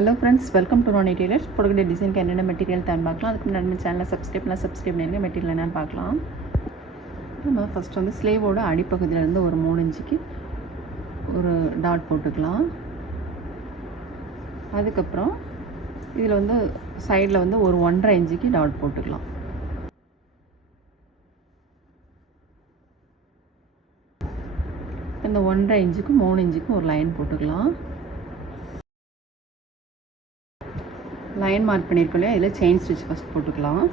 Hello friends, welcome to Roni Tailors. போடக்கூடிய டிசைனுக்கு என்னென்ன மெட்டீரியல் தான் பார்க்கலாம். அதுக்கு முன்னாடி நம்ம சேனலை சப்ஸ்கிரைப் பண்ணிடுங்க. மெட்டீரியல் என்னென்னு பார்க்கலாம். நம்ம ஃபஸ்ட் வந்து ஸ்லேவோட அடிப்பகுதியிலேருந்து ஒரு 3 இன்ச்சுக்கு ஒரு டாட் போட்டுக்கலாம். அதுக்கப்புறம் இதில் வந்து சைடில் வந்து ஒரு 1.5 இன்ச்சுக்கு டாட் போட்டுக்கலாம். இந்த 1.5 இன்ச்சுக்கு 3 இன்ச்சுக்கு ஒரு லைன் போட்டுக்கலாம். லைன் மார்க் பண்ணியிருக்கோம் இல்லையா, இதில் செயின் ஸ்டிச் ஃபஸ்ட் போட்டுக்கலாம்.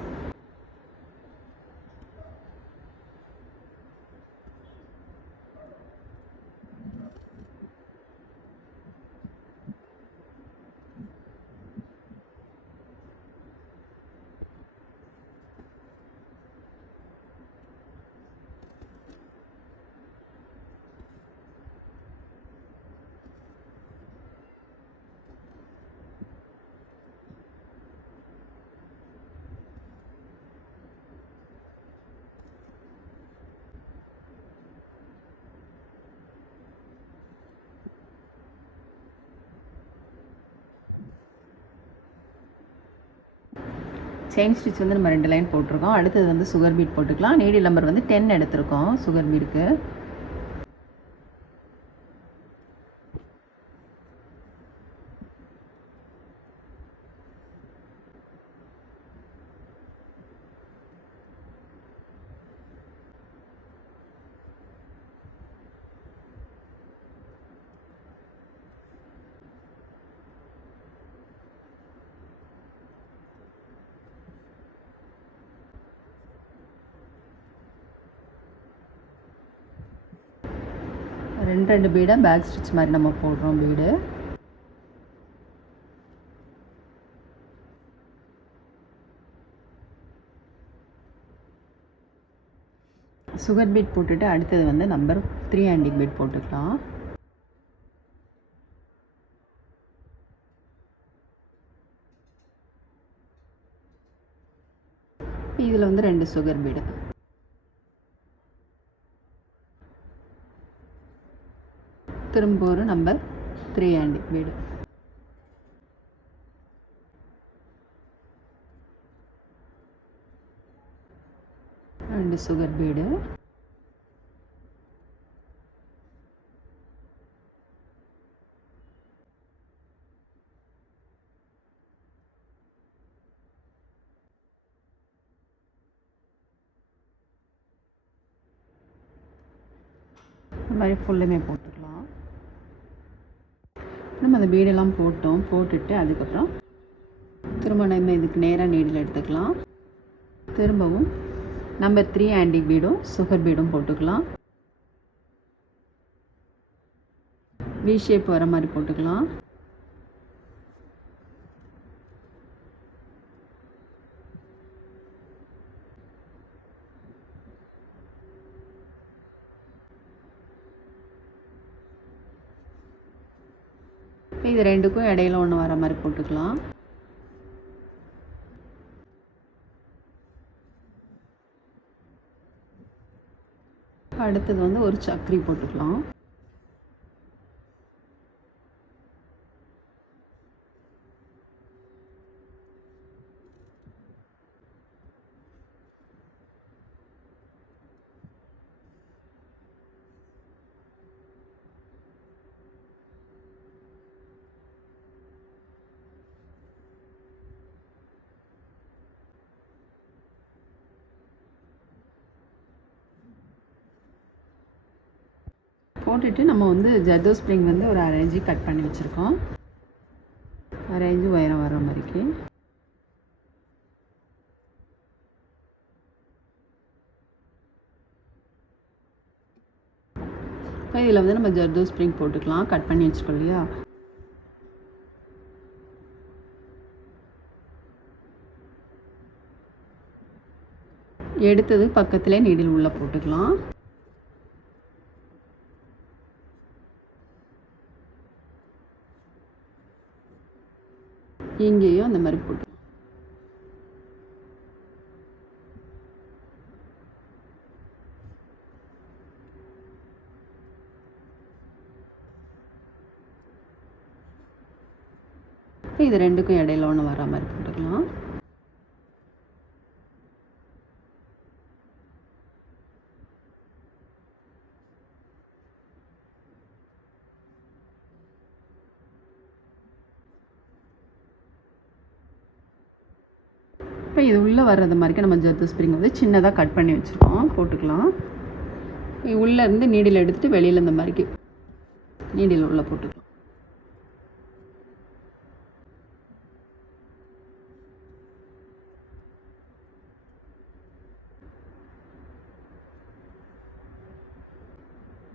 செயின் ஸ்டிச் வந்து நம்ம 2 லைன் போட்டிருக்கோம். அடுத்தது வந்து சுகர் பீட் போட்டுக்கலாம். நீடில் நம்பர் வந்து 10 எடுத்திருக்கோம் சுகர் பீடுக்கு. ரெண்டு பீடாக பேக் ஸ்டிச் மாதிரி நம்ம போடுறோம் பீடு. சுகர் பீட் போட்டுட்டு அடுத்தது வந்து நம்பர் 3 ஹேண்டிங் பீட் போட்டுக்கலாம். இதில் வந்து 2 சுகர் பீடு. திரும்ப ஒரு நம்பர் 3 ஹேண்டிங் பீடு. ரெண்டு சுகர் பீடு. இந்த மாதிரி ஃபுல்லுமே போட்டுக்கலாம். நம்ம அந்த பீடெல்லாம் போட்டுட்டு அதுக்கப்புறம் திரும்ப நம்ம இதுக்கு நேராக நீடில் எடுத்துக்கலாம். திரும்பவும் நம்பர் 3 ஹேண்டிங் பீடும் சுகர் பீடும் போட்டுக்கலாம். வி ஷேப் வர மாதிரி போட்டுக்கலாம். இது ரெண்டுக்கும் இடையில ஒன்று வர மாதிரி போட்டுக்கலாம். அடுத்தது வந்து ஒரு சக்கரி போட்டுக்கலாம். போட்டுட்டு நம்ம வந்து ஜர்தோ ஸ்ப்ரிங் வந்து ஒரு 1/2 இன்ச்சு கட் பண்ணி வச்சுருக்கோம். 1/2 இன்ச்சு உயரம் வர மாதிரிக்கு. இப்போ இதில் வந்து நம்ம ஜர்தோ ஸ்ப்ரிங் போட்டுக்கலாம். கட் பண்ணி வச்சுக்கோம் இல்லையா, எடுத்தது பக்கத்துலேயே நீடில் உள்ளே போட்டுக்கலாம். இங்கேயும் அந்த மாதிரி போட்டு இது ரெண்டுக்கும் இடையில ஒன்று வர மாதிரி போட்டுக்கலாம். இப்போ இது உள்ளே வர்றது மாதிரிக்கு நம்ம ஜர்தோ ஸ்ப்ரிங் வந்து சின்னதாக கட் பண்ணி வச்சுருக்கோம், போட்டுக்கலாம். உள்ளேருந்து நீடில் எடுத்துகிட்டு வெளியில் இந்த மாதிரிக்கு நீடில் உள்ளே போட்டுக்கலாம்.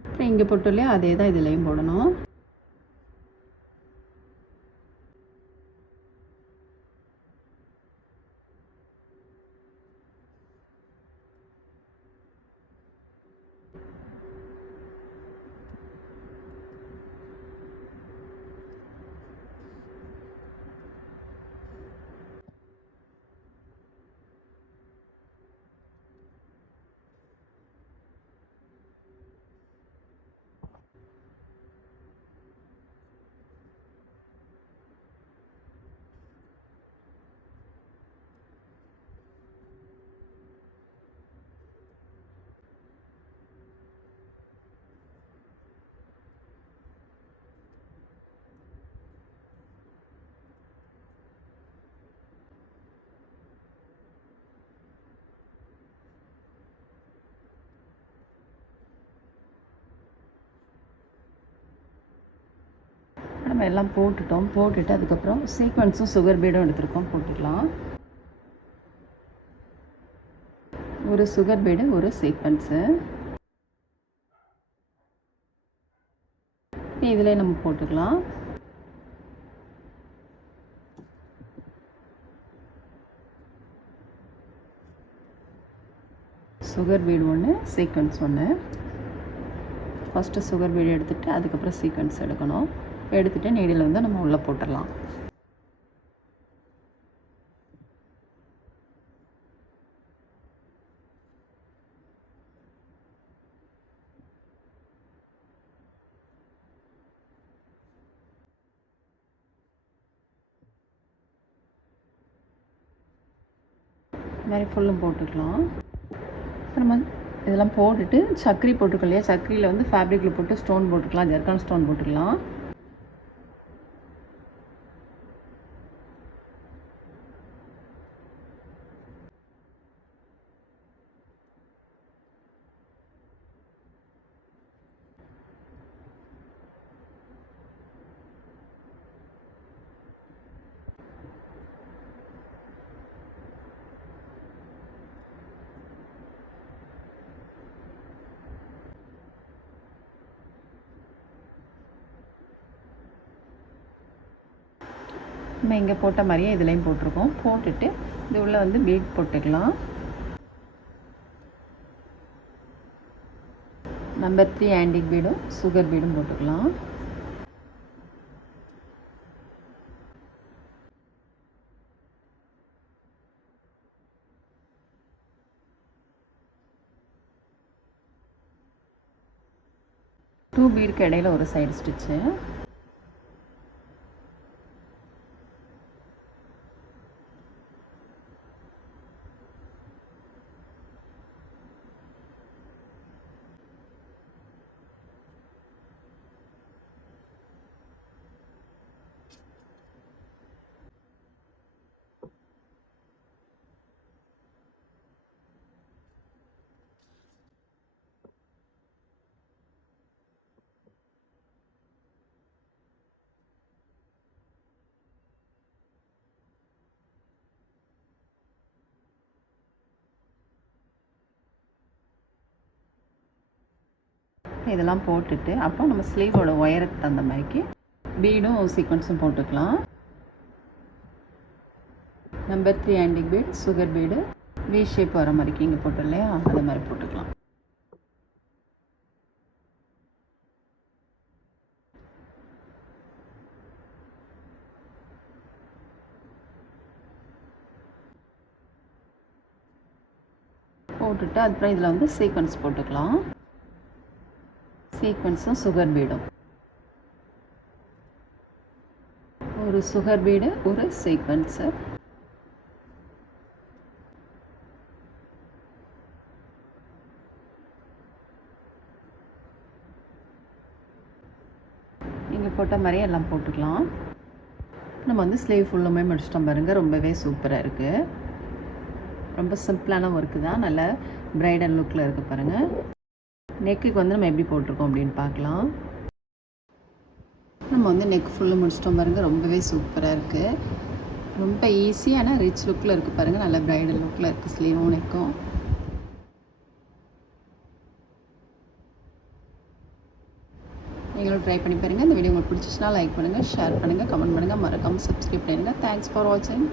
அப்புறம் இங்கே போட்டோம் இல்லையா, அதே தான் இதுலேயும் போடணும். நம்ம எல்லாம் போட்டுட்டோம். போட்டுட்டு அதுக்கப்புறம் சீக்வன்ஸும் சுகர் பீடும் எடுத்துருக்கோம், போட்டுக்கலாம். ஒரு சுகர் பீடு, ஒரு சீக்வன்ஸு இதில் நம்ம போட்டுக்கலாம். சுகர் பீடு ஒன்று, சீக்வன்ஸ் ஒன்று. ஃபஸ்ட்டு சுகர் பீடு எடுத்துகிட்டு அதுக்கப்புறம் சீக்வன்ஸ் எடுக்கணும். எடுத்துகிட்டு நீடில் வந்து நம்ம உள்ளே போட்டுடலாம். இது மாதிரி ஃபுல்லும் போட்டுக்கலாம். நம்ம இதெல்லாம் போட்டுட்டு சக்கரை போட்டுக்கலாம் இல்லையா, சக்கரையில் வந்து ஃபேப்ரிக்கில் போட்டு ஸ்டோன் போட்டுக்கலாம், ஜர்கான் ஸ்டோன் போட்டுக்கலாம். நம்ம இங்கே போட்ட மாதிரியே இதுலேயும் போட்டிருக்கோம். போட்டுட்டு இது உள்ளே வந்து பீட் போட்டுக்கலாம். நம்பர் 3 ஆன்டிக் பீடும் சுகர் பீடும் போட்டுக்கலாம். டூ பீடுக்கு இடையில ஒரு சைடு ஸ்டிச்சு. இதெல்லாம் போட்டுட்டு அப்போ நம்ம ஸ்லீவோட உயரத்துக்கு தகுந்த மாதிரிக்கு பீடும் சீக்வன்ஸும் போட்டுக்கலாம். Number 3 antique bead, sugar bead, V shape வர மாதிரிக்கு இங்கே போட்டோம் இல்லையா, அது மாதிரி போட்டுக்கலாம். போட்டுட்டு அதுக்கப்புறம் இதில் வந்து சீக்வன்ஸ் போட்டுக்கலாம். சீக்வன்ஸும் சுகர் பீடும் ஒரு சுகர் பீடு, ஒரு சீக்வென்ஸு. நீங்கள் போட்ட மாதிரியே எல்லாம் போட்டுக்கலாம். நம்ம வந்து ஸ்லீவ் ஃபுல்லுமே முடிச்சிட்டோம் பாருங்கள். ரொம்பவே சூப்பராக இருக்குது. ரொம்ப சிம்பிளான ஒர்க்கு தான். நல்ல பிரைடல் லுக்கில் இருக்குது பாருங்கள். நெக்குக்கு வந்து நம்ம எப்படி போட்டிருக்கோம் அப்படின்னு பார்க்கலாம். நம்ம வந்து நெக் ஃபுல்லு முடிச்சிட்டோம் பாருங்கள். ரொம்பவே சூப்பராக இருக்குது. ரொம்ப ஈஸியான ரிச் லுக்கில் இருக்குது பாருங்கள். நல்ல பிரைடல் லுக்கில் இருக்குது ஸ்லீவும் நெக்கும். நீங்களும் ட்ரை பண்ணி பாருங்கள். இந்த வீடியோ உங்களுக்கு பிடிச்சிச்சுன்னா லைக் பண்ணுங்கள், ஷேர் பண்ணுங்கள், கமெண்ட் பண்ணுங்கள், மறக்காமல் சப்ஸ்கிரைப் பண்ணுங்கள். தேங்க்ஸ் ஃபார் வாட்சிங்.